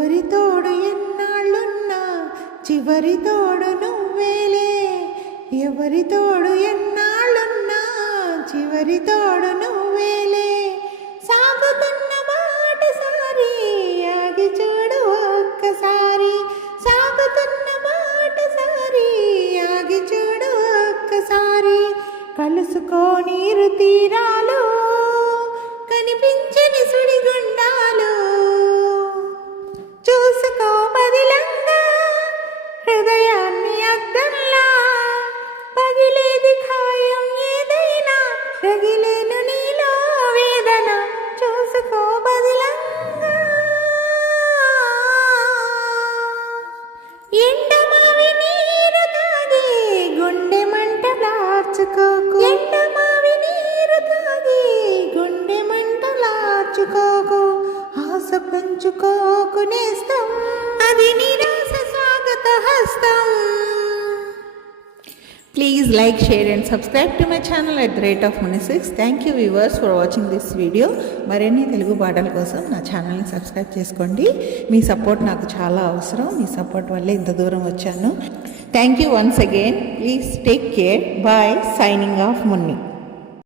ఎవరి తోడు ఎన్నాళ్ళున్నా చివరి తోడు నువ్వేలే. ఎవరి తోడు ఎన్నాళ్ళున్నా చివరి తోడు నువ్వేలే. సాగుతున్న మాట సారి ఆగి చూడు ఒక్కసారి. సాగుతున్న మాట సారి ఆగి చూడు ఒక్కసారి. కలుసుకో నీరు తీరాలు కనిపించని సుడిగుండాలు. చూసుకో బదిలంగా హృదయాన్ని అద్దంలా. పగిలేది ఖాయం ఏదైనా రగిలేను నీలో వేదన. చూసుకో బదిలంగా. ఎండమావి నీరు తాగి గుండె మంటలార్చుకోకు. ఎండమావి నీరు తాగి గుండె మంటలార్చుకోకు. ఆశ పెంచుకోకు నేస్తం, అది నిరాశ స్వాగత హస్తం. Please like, share and subscribe to my channel @Muni6. Thank you viewers for watching this video. మరిన్ని తెలుగు పాటల కోసం నా ఛానల్ని సబ్స్క్రైబ్ చేసుకోండి. మీ సపోర్ట్ నాకు చాలా అవసరం. మీ సపోర్ట్ వల్లే ఇంత దూరం వచ్చాను. Thank you once again. Please take care. Bye. Signing off Munni.